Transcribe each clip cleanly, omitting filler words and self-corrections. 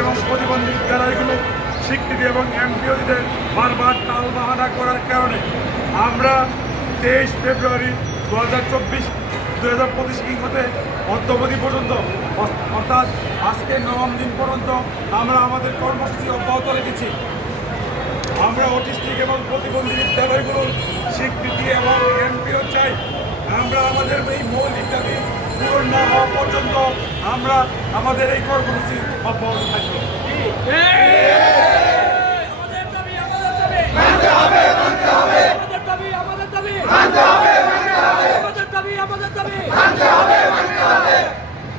এবং প্রতিবন্ধী বিদ্যালয়গুলো স্বীকৃতি এবং এমপিওদের বারবার টালবাহানা করার কারণে আমরা 23 ফেব্রুয়ারি 2024 হতে অদ্যবধি পর্যন্ত অর্থাৎ আজকে 9ম দিন পর্যন্ত আমরা আমাদের কর্মসূচি অব্যাহত রেখেছি। আমরা অটিস্টিক এবং প্রতিবন্ধী বিদ্যালয়গুলোর স্বীকৃতি এবং এমপিও চাই। আমরা আমাদের এই মৌলিক দাবি পূরণ না হওয়া পর্যন্ত আমরা আমাদের এই কর্মসূচি অব্যাহত থাকব।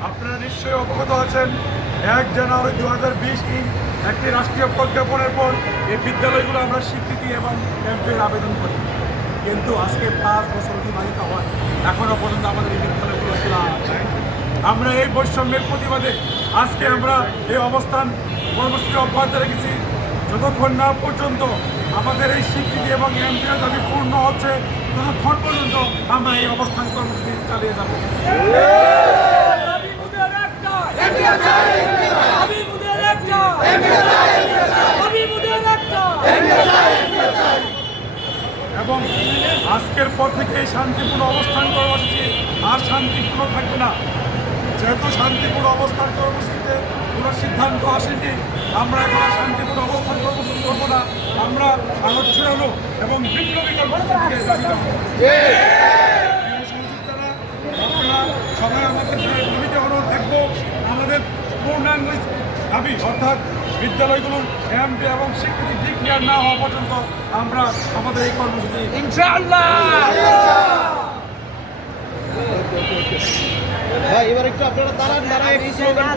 আপনারা নিশ্চয়ই অবগত আছেন 1 জানুয়ারি 2020 একটি রাষ্ট্রীয় প্রজ্ঞাপনের পর এই বিদ্যালয়গুলো আমরা স্বীকৃতি এবং এমপির আবেদন করি, কিন্তু আজকে 5 বছর অতিবাহিত হয় এখনো পর্যন্ত আমাদের এই বিদ্যালয়গুলো খোলা আছে। আমরা এই বৈষম্যের প্রতিবাদে আজকে আমরা এই অবস্থান কর্মসূচি অব্যাহত রেখেছি যতক্ষণ না পর্যন্ত আমাদের এই স্বীকৃতি এবং এমপির দাবি পূর্ণ হচ্ছে ততক্ষণ পর্যন্ত আমরা এই অবস্থান কর্মসূচি চালিয়ে যাব। এবং আজকের পর থেকে এই শান্তিপূর্ণ অবস্থান কর্মসূচি আর শান্তিপূর্ণ থাকবে না। যেহেতু শান্তিপূর্ণ অবস্থান কর্মসূচিতে কোনো সিদ্ধান্ত আসেনি, আমরা এখন শান্তিপূর্ণ অবস্থান কর্মসূচি করবো না। আমরা আলোচ ছড়ানো এবং বিপ্লবী কর্মসূচিকে দাবি জানাবো। সহযোগিতারা আপনারা সবাই আমাদের দাবিতে অনুরোধ থাকবো। আমাদের পূর্ণাঙ্গ দাবি অর্থাৎ বিদ্যালয়গুলোর এমপি এবং স্বীকৃতি ডিক্লেয়ার না হওয়া পর্যন্ত আমরা আমাদের এই কর্মসূচি ইনশাআল্লাহ। ভাই এবার একটু আপনারা দাঁড়ান, একটু স্লোগান